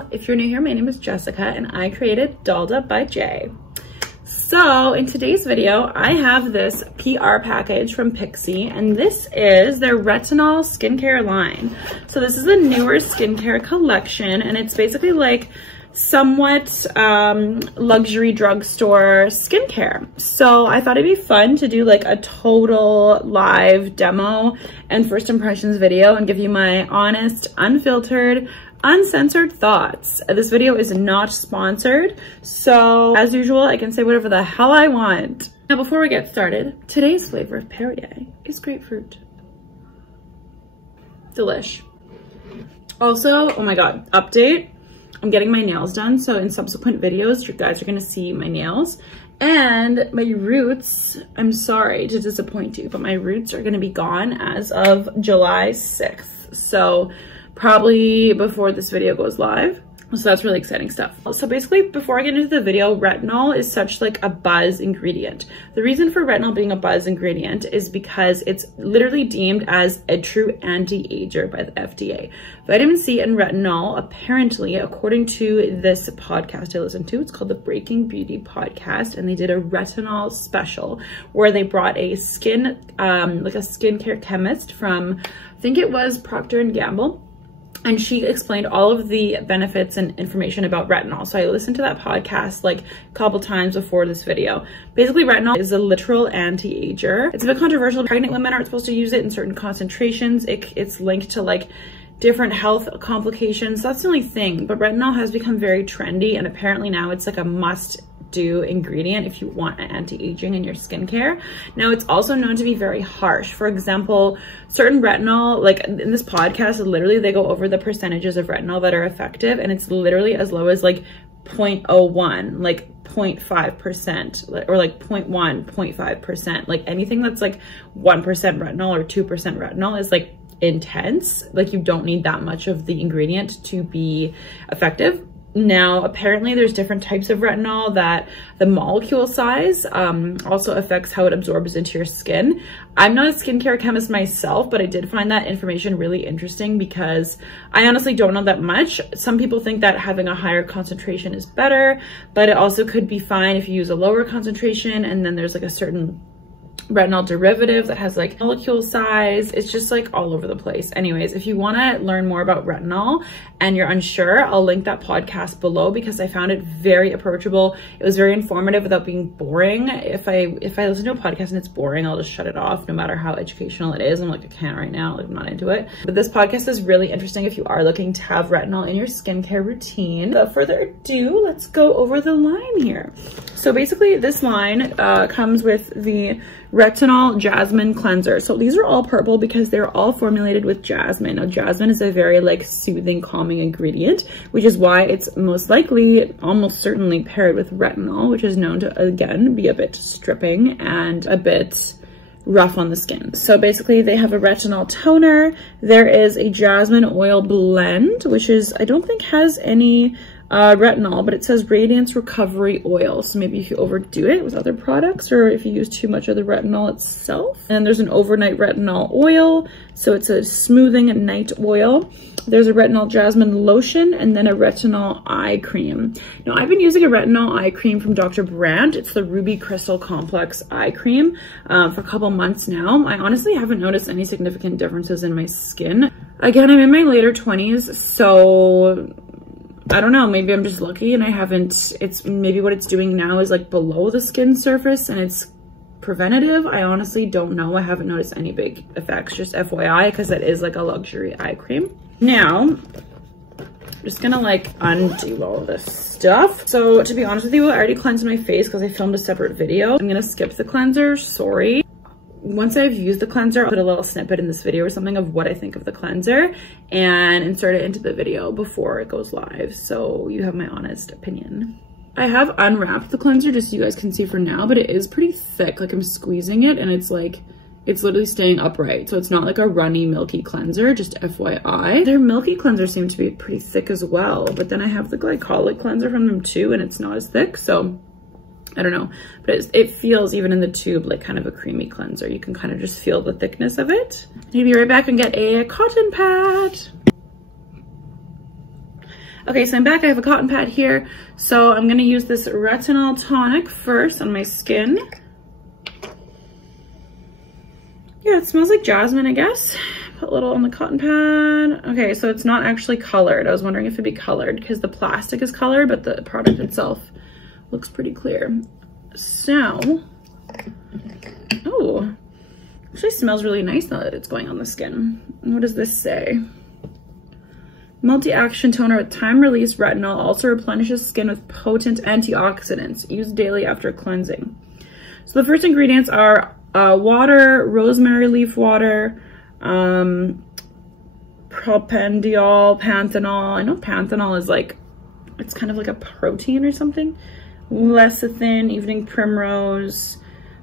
channel. If you're new here, my name is Jessica and I created Dolled Up by Jay. So in today's video, I have this PR package from Pixi, and this is their retinol skincare line. So this is a newer skincare collection, and it's basically like somewhat luxury drugstore skincare. So I thought it'd be fun to do like a total live demo and first impressions video and give you my honest, unfiltered, uncensored thoughts. This video is not sponsored, so as usual, I can say whatever the hell I want. Now, before we get started, today's flavor of Perrier is grapefruit. Delish. Also, oh my god, update. I'm getting my nails done, so in subsequent videos, you guys are gonna see my nails. And my roots, I'm sorry to disappoint you, but my roots are gonna be gone as of July 6th. So probably before this video goes live. So that's really exciting stuff. So basically, before I get into the video, retinol is such like a buzz ingredient. The reason for retinol being a buzz ingredient is because it's literally deemed as a true anti-ager by the FDA. Vitamin C and retinol, apparently, according to this podcast I listened to, it's called the Breaking Beauty podcast, and they did a retinol special where they brought a skincare chemist from, I think it was Procter & Gamble, and she explained all of the benefits and information about retinol. So I listened to that podcast like a couple times before this video. Basically, retinol is a literal anti-ager. It's a bit controversial. Pregnant women aren't supposed to use it in certain concentrations. It's linked to like different health complications. That's the only thing. But retinol has become very trendy, and apparently now it's like a must-do ingredient if you want anti-aging in your skincare. Now, it's also known to be very harsh. For example, certain retinol, like in this podcast, literally they go over the percentages of retinol that are effective, and it's literally as low as like 0.01, like 0.5%, or like 0.1, 0.5%. Like anything that's like 1% retinol or 2% retinol is like intense. Like you don't need that much of the ingredient to be effective. Now, apparently there's different types of retinol that the molecule size also affects how it absorbs into your skin. I'm not a skincare chemist myself, but I did find that information really interesting because I honestly don't know that much. Some people think that having a higher concentration is better, but it also could be fine if you use a lower concentration, and then there's like a certain retinol derivative that has like molecule size. It's just like all over the place. Anyways, if you want to learn more about retinol and you're unsure, I'll link that podcast below because I found it very approachable. It was very informative without being boring. If I listen to a podcast and it's boring, I'll just shut it off no matter how educational it is. I'm like, I can't right now, like I'm not into it. But this podcast is really interesting if you are looking to have retinol in your skincare routine. Without further ado, let's go over the line here. So basically this line comes with the Retinol Jasmine Cleanser. So these are all purple because they're all formulated with jasmine. Now, jasmine is a very like soothing, calming ingredient, which is why it's most likely, almost certainly paired with retinol, which is known to, again, be a bit stripping and a bit rough on the skin. So basically they have a retinol toner. There is a jasmine oil blend, which is, I don't think has any retinol, but it says Radiance Recovery Oil. So maybe if you overdo it with other products or if you use too much of the retinol itself. And then there's an overnight retinol oil. So it's a smoothing night oil. There's a retinol jasmine lotion and then a retinol eye cream. Now I've been using a retinol eye cream from Dr. Brandt. It's the Ruby Crystal Complex eye cream for a couple months now. I honestly haven't noticed any significant differences in my skin. Again, I'm in my later 20s, so I don't know, maybe I'm just lucky and I haven't, it's maybe what it's doing now is like below the skin surface and it's preventative. I honestly don't know. I haven't noticed any big effects, just FYI, because that is like a luxury eye cream. Now, I'm just gonna like undo all of this stuff. So to be honest with you, I already cleansed my face because I filmed a separate video. I'm gonna skip the cleanser, sorry. Once I've used the cleanser, I'll put a little snippet in this video or something of what I think of the cleanser and insert it into the video before it goes live, so you have my honest opinion. I have unwrapped the cleanser just so you guys can see for now, but it is pretty thick. Like I'm squeezing it and it's like, it's literally staying upright. So it's not like a runny, milky cleanser, just FYI. Their milky cleanser seemed to be pretty thick as well, but then I have the glycolic cleanser from them too and it's not as thick, so I don't know, but it feels even in the tube like kind of a creamy cleanser. You can kind of just feel the thickness of it. I'll be right back and get a cotton pad. Okay, so I'm back. I have a cotton pad here. So I'm gonna use this retinol tonic first on my skin. Yeah, it smells like jasmine, I guess. Put a little on the cotton pad. Okay, so it's not actually colored. I was wondering if it'd be colored because the plastic is colored, but the product itself looks pretty clear. So, oh, actually smells really nice now that it's going on the skin. What does this say? Multi-action toner with time-release retinol also replenishes skin with potent antioxidants. Used daily after cleansing. So the first ingredients are water, rosemary leaf water, propandiol, panthenol. I know panthenol is like, it's kind of like a protein or something. Lecithin, evening primrose,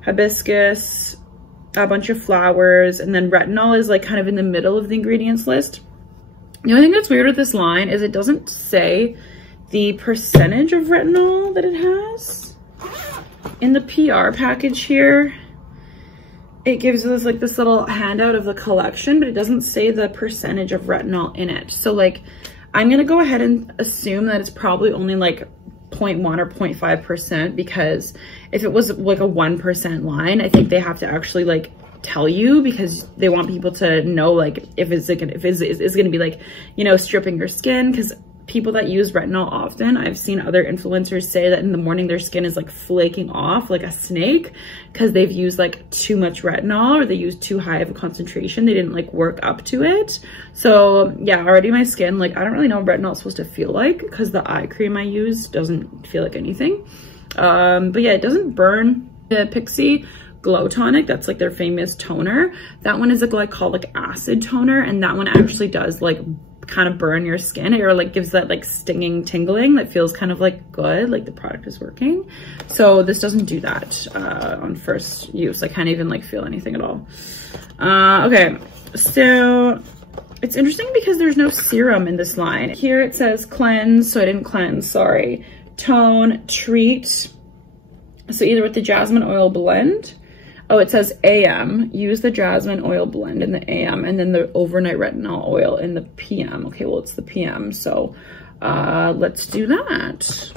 hibiscus, a bunch of flowers, and then retinol is like kind of in the middle of the ingredients list. The only thing that's weird with this line is it doesn't say the percentage of retinol that it has. In the PR package here, it gives us like this little handout of the collection, but it doesn't say the percentage of retinol in it. So like, I'm gonna go ahead and assume that it's probably only like 0.1 or 0.5%, because if it was like a 1% line, I think they have to actually like tell you, because they want people to know like if it's gonna be like, you know, stripping your skin. Because people that use retinol often, I've seen other influencers say that in the morning their skin is like flaking off like a snake because they've used like too much retinol, or they used too high of a concentration. They didn't like work up to it. So yeah, already my skin, like I don't really know what retinol is supposed to feel like because the eye cream I use doesn't feel like anything. But yeah, it doesn't burn. The Pixi Glow Tonic, that's like their famous toner. That one is a glycolic acid toner, and that one actually does like kind of burn your skin, or like gives that like stinging tingling that feels kind of like good, like the product is working. So this doesn't do that on first use. I can't even like feel anything at all. Okay, so it's interesting because there's no serum in this line. Here it says cleanse, so I didn't cleanse, sorry. Tone, treat, so either with the jasmine oil blend. Oh, it says AM. Use the jasmine oil blend in the AM, and then the overnight retinol oil in the PM. Okay, well, it's the PM, so let's do that.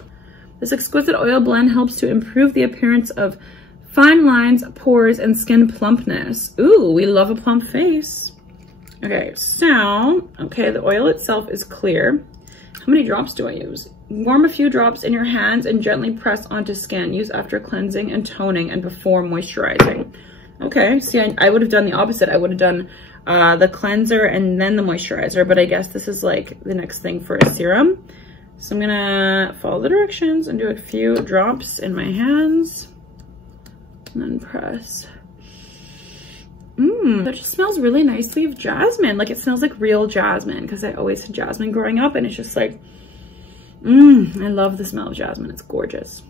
This exquisite oil blend helps to improve the appearance of fine lines, pores, and skin plumpness. Ooh, we love a plump face. Okay, so, okay, the oil itself is clear. How many drops do I use? Warm a few drops in your hands and gently press onto skin. Use after cleansing and toning and before moisturizing. Okay, see, I would have done the opposite. I would have done the cleanser and then the moisturizer, but I guess this is like the next thing for a serum. So I'm gonna follow the directions and do a few drops in my hands and then press. That just smells really nicely of jasmine. Like it smells like real jasmine, because I always had jasmine growing up, and it's just like, I love the smell of jasmine. It's gorgeous.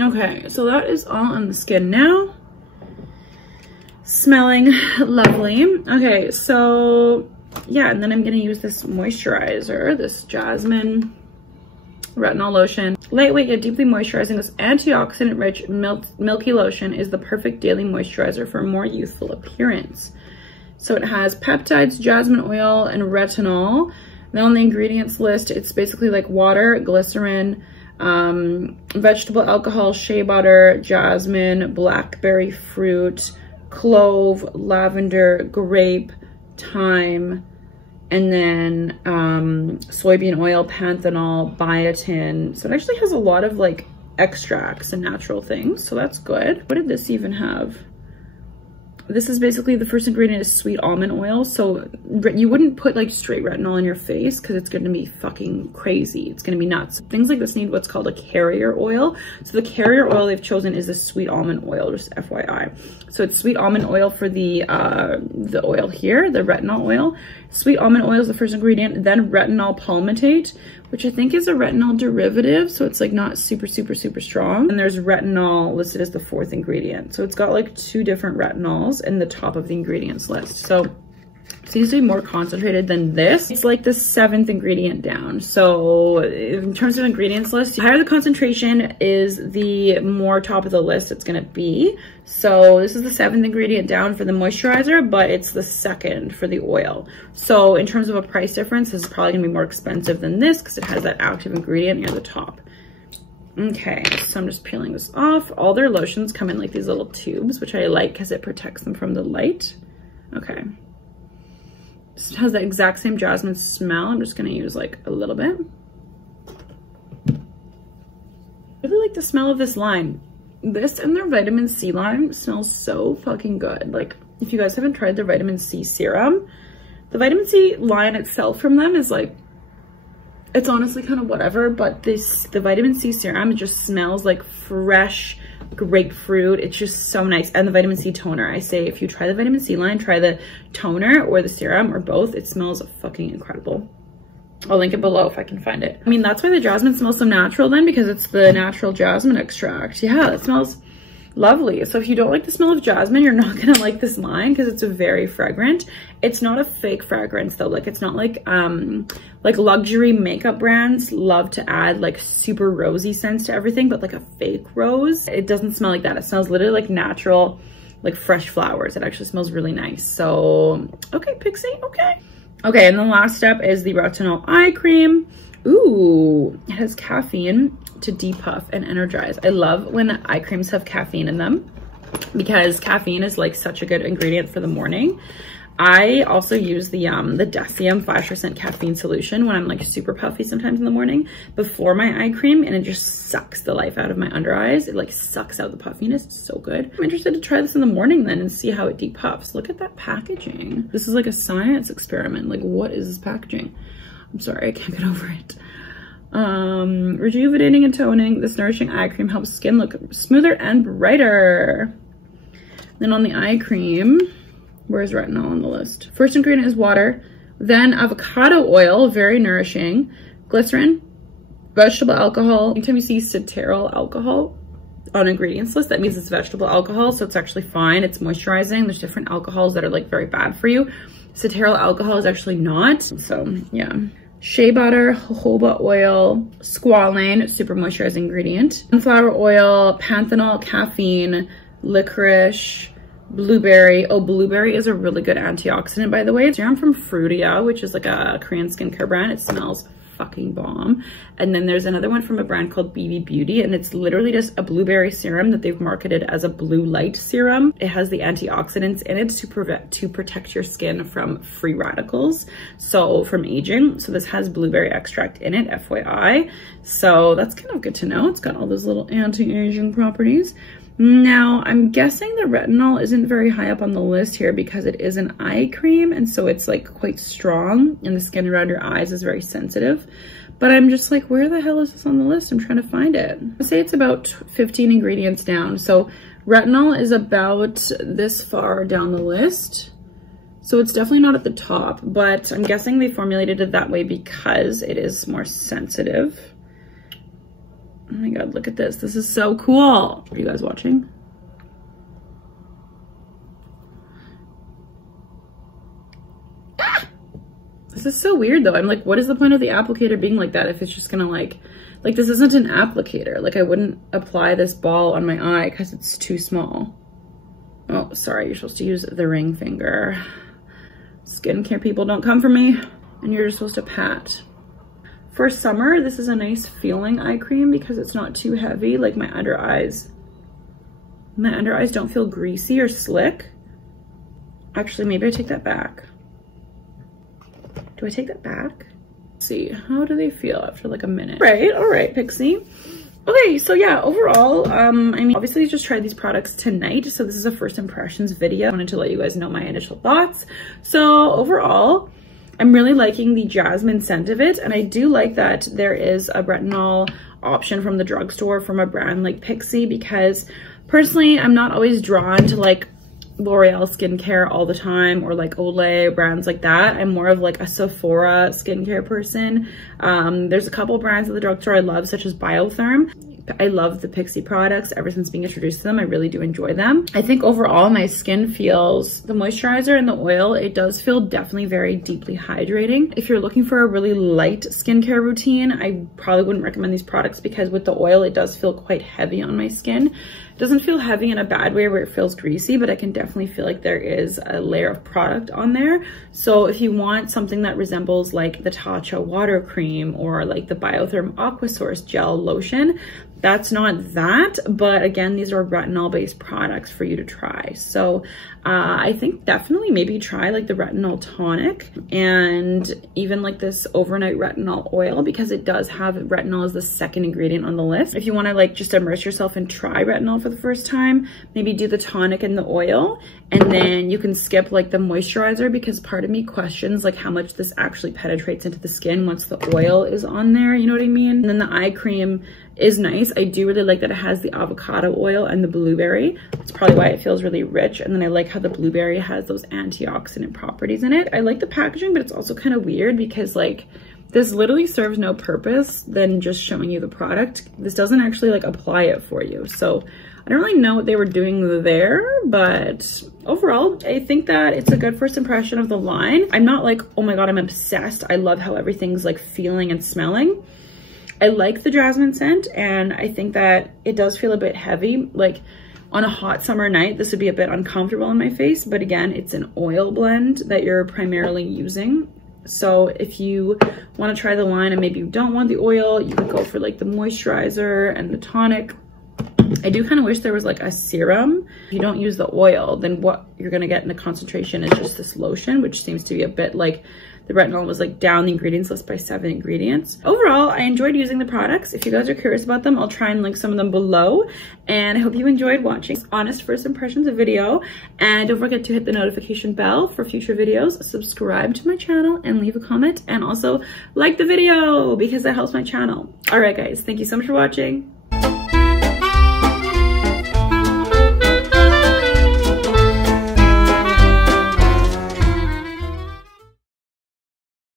Okay, so that is all on the skin now. Smelling lovely. Okay, so yeah, and then I'm gonna use this moisturizer, this Jasmine Retinol Lotion. Lightweight yet deeply moisturizing, this antioxidant-rich milky lotion is the perfect daily moisturizer for a more youthful appearance. So it has peptides, jasmine oil, and retinol. Then on the ingredients list, it's basically like water, glycerin, vegetable alcohol, shea butter, jasmine, blackberry fruit, clove, lavender, grape, thyme, and then soybean oil, panthenol, biotin. So it actually has a lot of like extracts and natural things, so that's good. What did this even have? This is basically, the first ingredient is sweet almond oil. So you wouldn't put like straight retinol in your face because it's going to be fucking crazy. It's going to be nuts. Things like this need what's called a carrier oil. So the carrier oil they've chosen is the sweet almond oil, just FYI. So it's sweet almond oil for the oil here, the retinol oil. Sweet almond oil is the first ingredient, then retinol palmitate, which I think is a retinol derivative. So it's like not super, super, super strong. And there's retinol listed as the fourth ingredient. So it's got like 2 different retinols in the top of the ingredients list. So seems to be more concentrated than this. It's like the 7th ingredient down. So in terms of ingredients list, the higher the concentration is, the more top of the list it's gonna be. So this is the 7th ingredient down for the moisturizer, but it's the 2nd for the oil. So in terms of a price difference, this is probably gonna be more expensive than this because it has that active ingredient near the top. Okay, so I'm just peeling this off. All their lotions come in like these little tubes, which I like because it protects them from the light. Okay. This has the exact same jasmine smell. I'm just gonna use like a little bit. I really like the smell of this line. This and their vitamin C line smells so fucking good. Like, if you guys haven't tried their vitamin C serum, the vitamin C line itself from them is like, it's honestly kind of whatever, but the vitamin C serum, it just smells like fresh grapefruit. It's just so nice. And the vitamin C toner, I say if you try the vitamin C line, try the toner or the serum or both. It smells fucking incredible. I'll link it below if I can find it. I mean, that's why the jasmine smells so natural then, because it's the natural jasmine extract. Yeah, it smells lovely. So if you don't like the smell of jasmine, you're not gonna like this line because it's very fragrant. It's not a fake fragrance though. Like, it's not like luxury makeup brands love to add like super rosy scents to everything, but like a fake rose. It doesn't smell like that. It smells literally like natural, like fresh flowers. It actually smells really nice. So, okay, Pixi, okay. Okay, and the last step is the retinol eye cream. Ooh, it has caffeine to depuff and energize. I love when eye creams have caffeine in them because caffeine is like such a good ingredient for the morning. I also use the Decium 5% caffeine solution when I'm like super puffy sometimes in the morning before my eye cream, and it just sucks the life out of my under eyes. It like sucks out the puffiness. It's so good. I'm interested to try this in the morning then and see how it depuffs. Look at that packaging. This is like a science experiment. Like, what is this packaging? I'm sorry, I can't get over it. Rejuvenating and toning. This nourishing eye cream helps skin look smoother and brighter. Then on the eye cream, where's retinol on the list? First ingredient is water, then avocado oil, very nourishing, glycerin, vegetable alcohol. Anytime you see cetearyl alcohol on ingredients list, that means it's vegetable alcohol, so it's actually fine. It's moisturizing. There's different alcohols that are like very bad for you. Cetearyl alcohol is actually not, so yeah. Shea butter, jojoba oil, squalane, super moisturizing ingredient, sunflower oil, panthenol, caffeine, licorice, blueberry. Oh, blueberry is a really good antioxidant, by the way. Serum from Fruitia, which is like a Korean skincare brand. It smells fucking bomb. And then there's another one from a brand called Beauty, and it's literally just a blueberry serum that they've marketed as a blue light serum. It has the antioxidants in it to protect your skin from free radicals, so from aging. So this has blueberry extract in it, FYI. So that's kind of good to know. It's got all those little anti-aging properties. Now, I'm guessing the retinol isn't very high up on the list here because it is an eye cream, and so it's like quite strong and the skin around your eyes is very sensitive. But I'm just like, where the hell is this on the list? I'm trying to find it. I'd say it's about 15 ingredients down. So retinol is about this far down the list. So it's definitely not at the top, but I'm guessing they formulated it that way because it is more sensitive. Oh my God, look at this. This is so cool. Are you guys watching? Ah! This is so weird though. I'm like, what is the point of the applicator being like that if it's just gonna like this isn't an applicator. Like, I wouldn't apply this ball on my eye because it's too small. Oh, sorry, you're supposed to use the ring finger. Skincare people, don't come for me. And you're just supposed to pat. For summer, this is a nice feeling eye cream because it's not too heavy. Like, my under eyes don't feel greasy or slick. Actually, maybe I take that back. Do I take that back? Let's see, how do they feel after like a minute? All right, Pixi. Okay, so yeah, overall, I mean, obviously I just tried these products tonight, so this is a first impressions video. I wanted to let you guys know my initial thoughts. So overall, I'm really liking the jasmine scent of it, and I do like that there is a retinol option from the drugstore from a brand like Pixi, because personally, I'm not always drawn to like L'Oreal skincare all the time, or like Olay, brands like that. I'm more of like a Sephora skincare person. There's a couple brands at the drugstore I love, such as Biotherm. I love the Pixi products. Ever since being introduced to them, I really do enjoy them. I think overall my skin feels, the moisturizer and the oil, it does feel definitely very deeply hydrating. If you're looking for a really light skincare routine, I probably wouldn't recommend these products because with the oil, it does feel quite heavy on my skin. It doesn't feel heavy in a bad way where it feels greasy, but I can definitely feel like there is a layer of product on there. So if you want something that resembles like the Tatcha water cream or like the Biotherm Aquasource gel lotion, that's not that, but again, these are retinol based products for you to try. So I think definitely maybe try like the retinol tonic and even like this overnight retinol oil, because it does have retinol as the second ingredient on the list. If you want to like just immerse yourself and try retinol for the first time, maybe do the tonic and the oil, and then you can skip like the moisturizer, because part of me questions like how much this actually penetrates into the skin once the oil is on there, you know what I mean? And then the eye cream is nice. I do really like that it has the avocado oil and the blueberry. That's probably why it feels really rich. And then I like how the blueberry has those antioxidant properties in it. I like the packaging, but it's also kind of weird because like this literally serves no purpose than just showing you the product. This doesn't actually like apply it for you. So I don't really know what they were doing there, but overall, I think that it's a good first impression of the line. I'm not like, oh my God, I'm obsessed. I love how everything's like feeling and smelling. I like the jasmine scent, and I think that it does feel a bit heavy. Like on a hot summer night, this would be a bit uncomfortable on my face, but again, it's an oil blend that you're primarily using. So if you want to try the line and maybe you don't want the oil, you could go for like the moisturizer and the tonic. I do kind of wish there was like a serum. If you don't use the oil, then what you're going to get in the concentration is just this lotion, which seems to be a bit like the retinol was like down the ingredients list by 7 ingredients. Overall, I enjoyed using the products. If you guys are curious about them, I'll try and link some of them below. And I hope you enjoyed watching this honest first impressions of video. And don't forget to hit the notification bell for future videos, subscribe to my channel, and leave a comment. And also like the video because that helps my channel. All right, guys, thank you so much for watching.